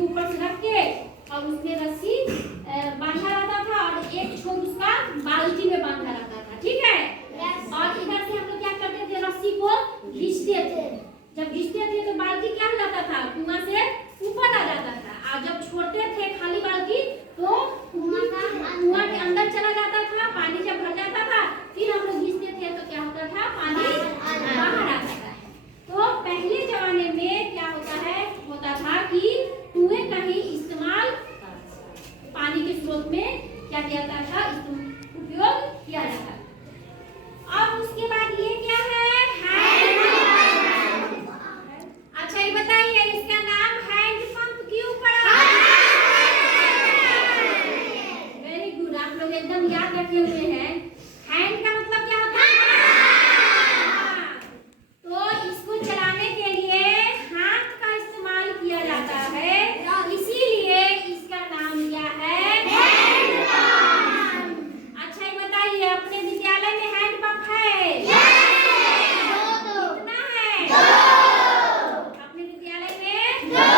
को ऊपर से रख के और उसमें रस्सी बांधा रहता था और एक छोर उसका बाल्टी में बांधा रहता था, ठीक है। और इधर से हम लोग क्या करते थे, रस्सी को खींचते थे। जब खींचते थे तो बाल्टी क्या हो जाता था, कुआं से ऊपर आ जाता था। और जब छोड़ते थे खाली बाल्टी तो कुआं के अंदर चला जाता था। पानी जब भर जाता था फिर हम लोग खींचते थे तो क्या होता था, पानी बाहर आता था। तो पहले जमाने में क्या होता था कि कुएं का ही इस्तेमाल पानी के स्रोत में क्या किया जाता था, उपयोग किया जाता था। अब उसके बाद ये क्या है, हैंडपंप। अच्छा ये बताइए इसका नाम हैंडपंप क्यों पड़ा? वेरी गुड, आप लोग एकदम याद रखे हुए हैं। हैंड का मतलब क्या होता है? तो इसको चलाने के लिए हाथ का इस्तेमाल किया जाता है, इसीलिए इसका नाम क्या है, हैंडपंप। अच्छा ये बताइए अपने विद्यालय में हैंडपंप है? कितना है? अपने विद्यालय में 2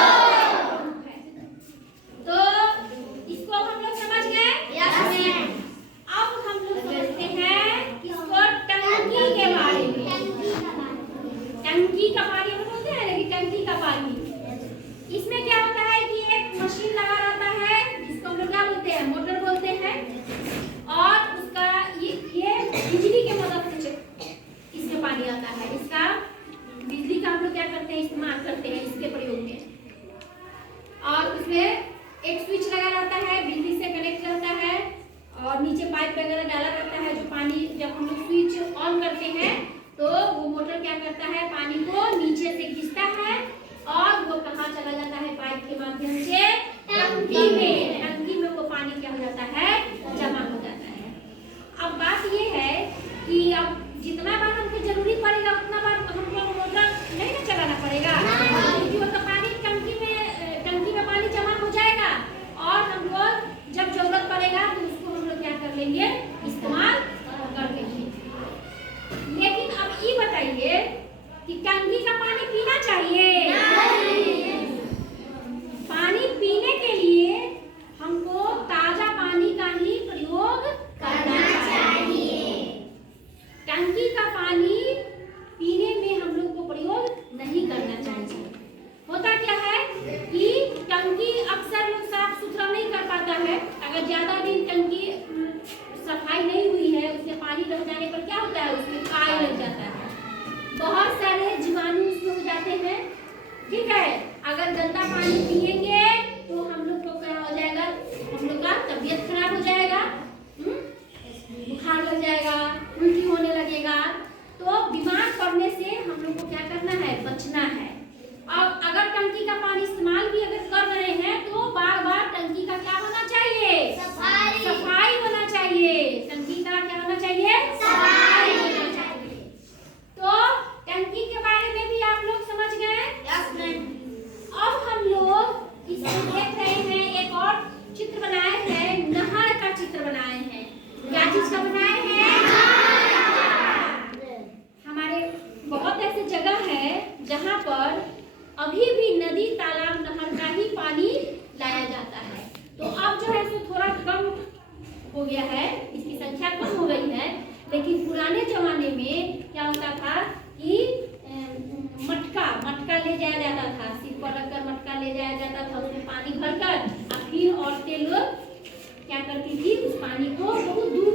है। तो इसको हम लोग समझ गए। अब हम लोग समझते हैं इसको टंकी के बारे में। टंकी का पानी हम बोलते हैं, लेकिन टंकी का पानी इसमें क्या होता है कि एक मशीन लगा रहता है जिसको हम लोग क्या बोलते हैं, मोटर बोलते हैं। और उसका ये बिजली के मदद से इसमें पानी आता है। इसका बिजली का हम लोग क्या करते हैं, इस्तेमाल करते हैं इसके प्रयोग में। और उसमें एक स्विच लगा रहता है, बिजली से कनेक्ट रहता है और नीचे पाइप वगैरह डाला रहता है। जो पानी जब हम लोग स्विच ऑन करते हैं तो वो मोटर क्या करता है, पानी को नीचे से खींचता है और वो कहाँ चला जाता है, पाइप के माध्यम से टंकी में। टंकी में वो पानी क्या हो जाता है, जमा हो जाता है। अब बात ये है कि अब जितना बार हमको जरूरी पड़ेगा उतना बार हमको मोटर नहीं ना चलाना पड़ेगा, क्योंकि वो तो पानी टंकी में पानी जमा हो जाएगा और हम लोग जब जरूरत पड़ेगा तो उसको हम लोग क्या कर लेंगे, इस्तेमाल कर लेंगे। लेकिन अब ये बताइए कि टंकी का पानी पीना चाहिए? पानी पीने के लिए हमको ताजा पानी का ही प्रयोग करना चाहिए। टंकी का पानी पीने में हम लोग को प्रयोग नहीं करना चाहिए। होता क्या है कि टंकी अक्सर लोग साफ सुथरा नहीं कर पाता है। अगर ज्यादा दिन टंकी सफाई नहीं हुई है, उसमें पानी रह जाने पर क्या होता है, उसमें काई लग जाता है, बहुत सारे जीवाणु उसमें हो जाते हैं, ठीक है। अगर गंदा पानी पिएंगे तो हम लोग को क्या हो जाएगा, हम लोग का तबीयत खराब हो जाएगा, बुखार लग जाएगा, उल्टी होने लगेगा। तो बीमार पड़ने से हम लोग को क्या करना है, बचना है। और अगर टंकी का पानी इस्तेमाल भी अगर कर रहे हैं तो बार बार टंकी का क्या होना चाहिए, सफाई होना चाहिए। टंकी का क्या होना चाहिए, सफाई होना चाहिए। तो टंकी के बारे में भी आप लोग समझ गए। अब हम लोग इसमें देख रहे हैं, एक और चित्र बनाए हैं, नहर का चित्र बनाए हैं। क्या चीज का बनाए हैं, हमारे बहुत ऐसे जगह है जहाँ पर अभी भी नदी, तालाब, नहर का ही पानी लाया जाता है। तो अब जो है सो थोड़ा कम हो गया है, इसकी संख्या कम हो गई है। लेकिन पुराने जमाने में क्या होता था कि मटका ले जाया जाता था, सिर पर रखकर मटका ले जाया जाता था, उसमें पानी भरकर और फिर औरतें लोग क्या करती थी, उस पानी को बहुत दूर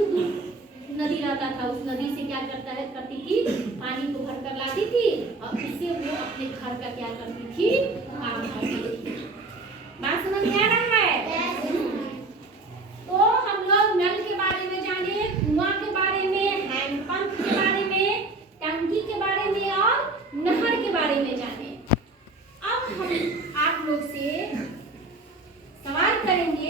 नदी रहता था, उस नदी से क्या करती थी, पानी को भरकर लाती थी और उससे वो अपने घर का क्या करती थी, काम करती थी। बात समझ में आ रहा है? तो हम लोग नल के बारे में जाने, कुआं के बारे में, हैंडपंप के बारे में, टंकी के बारे में और नहर के बारे में जाने।